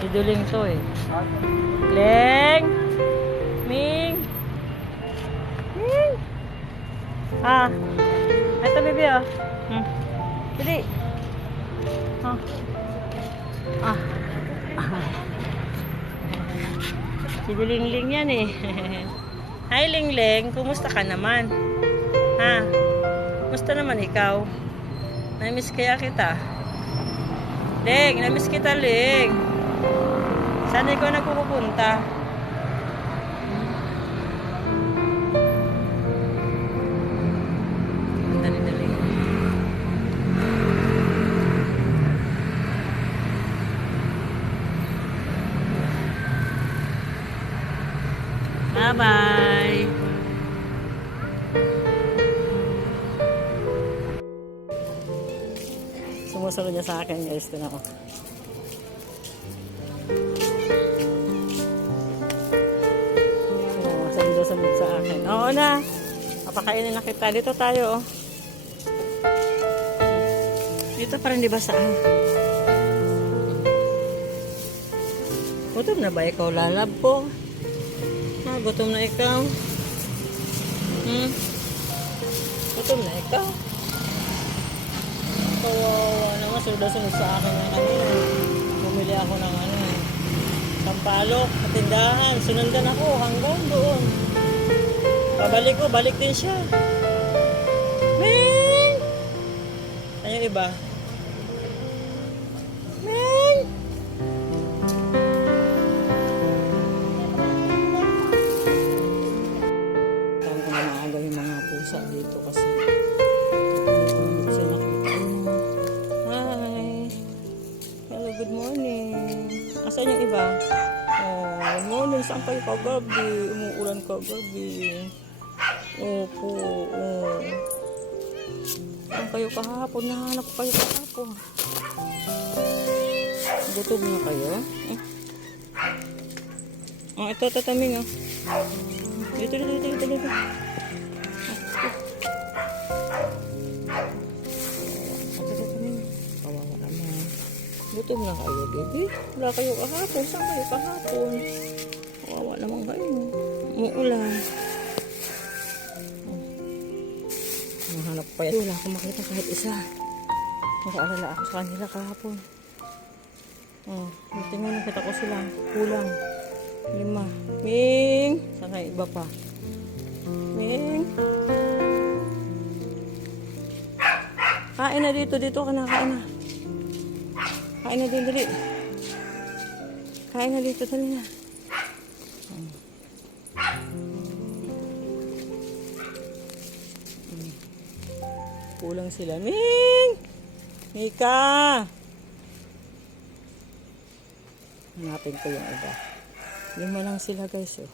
Si Duling to eh. Leng! Ming! Ming! Ah! Ito baby oh. Dali. Ah. Ah. Si Duling-ling yan eh. Hi Ling-ling, kumusta ka naman? Ha? Kumusta naman ikaw? Namiss kaya kita? Ling, namiss kita Ling. Saan ikaw nagpupunta? Dali-dali. Bye-bye. Sumusunod niya sa akin guys. Ito na ako. Sunod sa akin. Oo na. Papakainin na kita. Dito tayo. Oh. Dito pa rin diba saan? Gutom na ba ikaw lalab po? Ha, gutom na ikaw? Gutom na ikaw? Kawawa naman. Sunod sa akin na kanina. Bumili ako ng sampalok at tindahan. Sunundan ako hanggang doon. Pabalik ko, balik din siya. Ming! Ano yung iba? Ming! Tawag ko na maaga yung mga pusa dito kasi hindi ko siya nakita. Hi! Hello, good morning. Asan yung iba? Oh, good morning. Saan kayo kagabi? Umuulan kagabi. Opo, oh. Saan kayo kahapon? Nahanap ko kayo kahapon. Gutom na kayo? Oh, ito, tataming, oh. Dito. Kawawa naman. Gutom na kayo, baby. Wala kayo kahapon. Saan kayo kahapon? Kawawa naman kayo. Umuulan. Nahanap pa yan. Wala akong makita kahit isa. Nakaalala ako sa kanila kahapon. Tingnan, nakita ko sila. Kulang. 5. Ming! Saan kayo iba pa? Ming! Kain na dito. Dito ka na. Kain na. Kain na din, dali. Kain na dito, dali na. Kulang sila. Ming! Mika! Hanapin ko yung iba. 5 lang sila guys. Oh.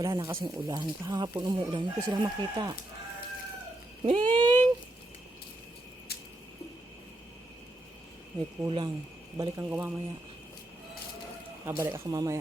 Wala na kasing ulan. Kahapon umuulan. Hindi ko sila makita. Ming! May kulang. Balikan ko mamaya. Balik ako mamaya.